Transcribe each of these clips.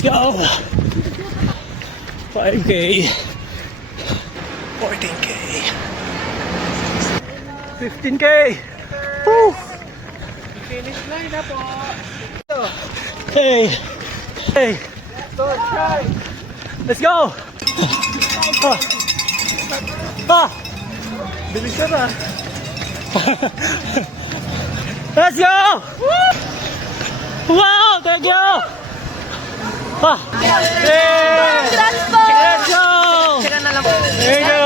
Let's go. 5K. 14K. 15K. Woo! Finish line na po. Hey. Hey. Let's go. Bilisan na. Let's go. Wow, thank you. Hey. Congrats po! Let's go. Tsaka na lang po. Thank you.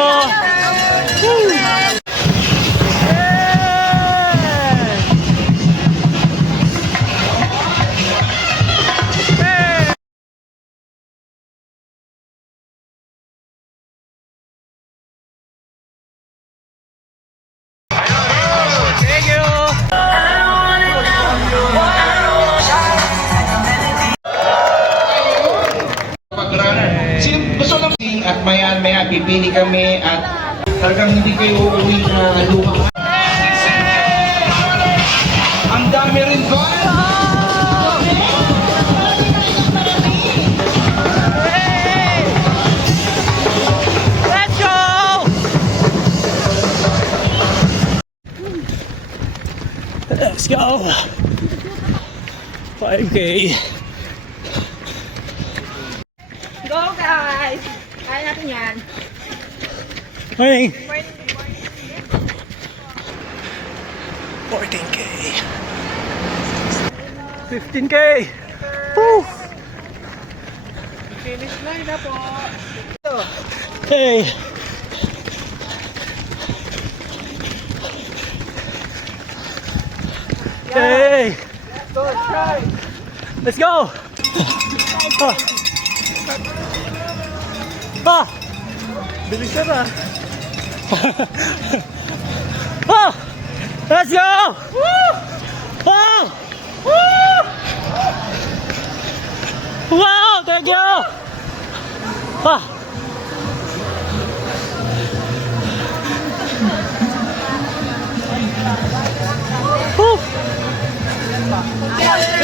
Thank you. Pag-runner. Sino gusto lang at maya pipili kami at talagang hindi kayo uuwi na luma. Ang dami rin ba? Let's go. Let's go. 5K. Go guys! Kaya natin yan. Morning. 14K. 15K. Woo! Finish line na po. Hey. Hey. Let's go. Bilisan na. Let's go. Wow, thank you.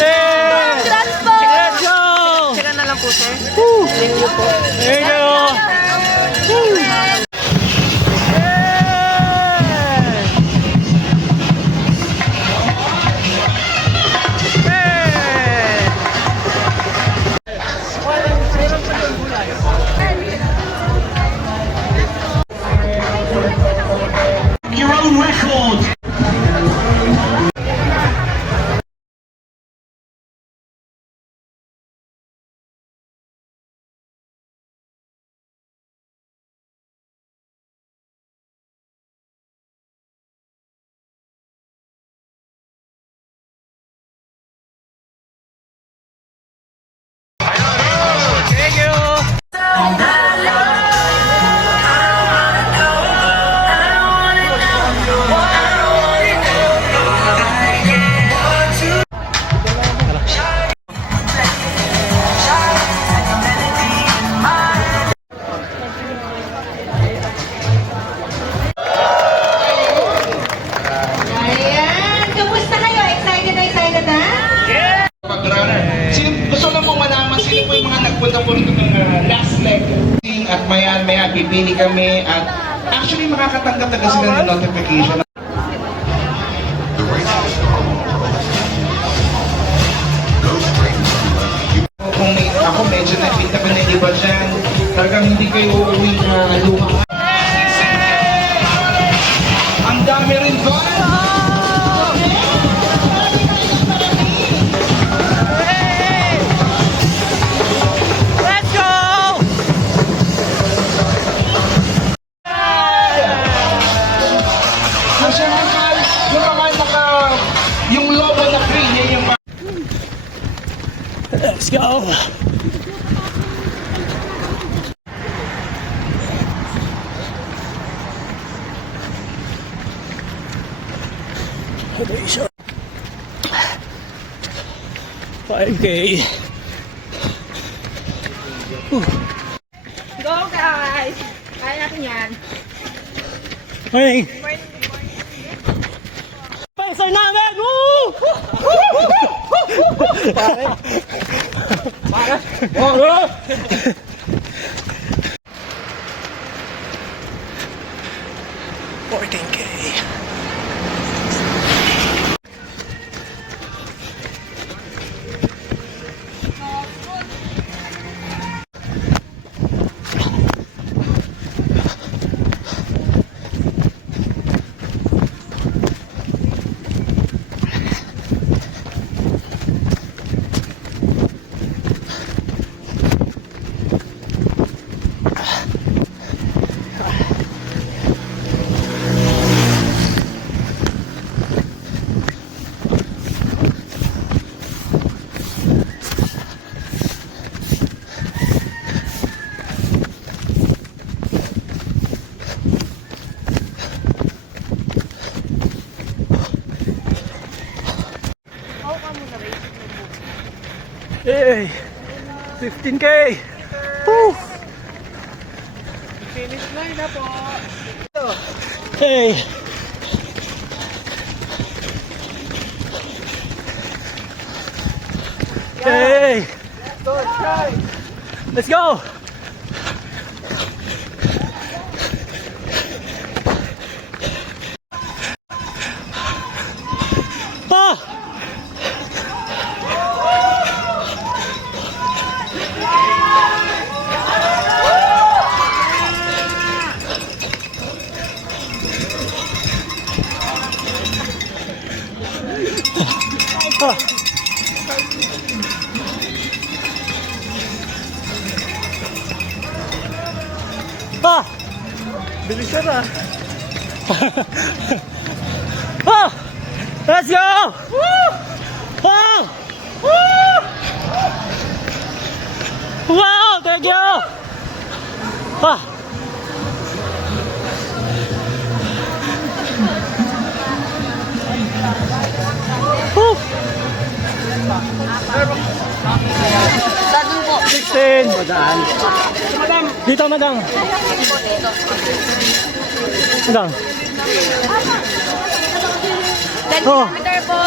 Hey. Congrats po! Let's go. Tsaka na lang po sir. Thank you. Your own record. Thank you. Ayan! Kamusta kayo? Excited na? Pag-runner. Sino gusto lang mo malaman sino po yung mga nagpunta po rito ng last leg. At maya pipili kami at actually makakatanggap na sila ng notification. Kung ako medyo nakita ko na iba dyan, talagang hindi kayo uuwi na luma. Ang dami rin ba? Let's go. Kasi yung mga naka, yung logo na green, yan yung Let's go. Okay, so 5K. Go guys! Kaya natin yan. Morning. Sponsor namin! Woo! Hey, 15K. Woo. Finish line na po. Hey. Hey. Let's go. Ah. Ah! Bilisan ah. Ah! Let's go! Woo! Ah! Woo! Wow! Thank you! Ah! Woo! 16. Dito, madam. Madam. 10 Oh. kilometer po.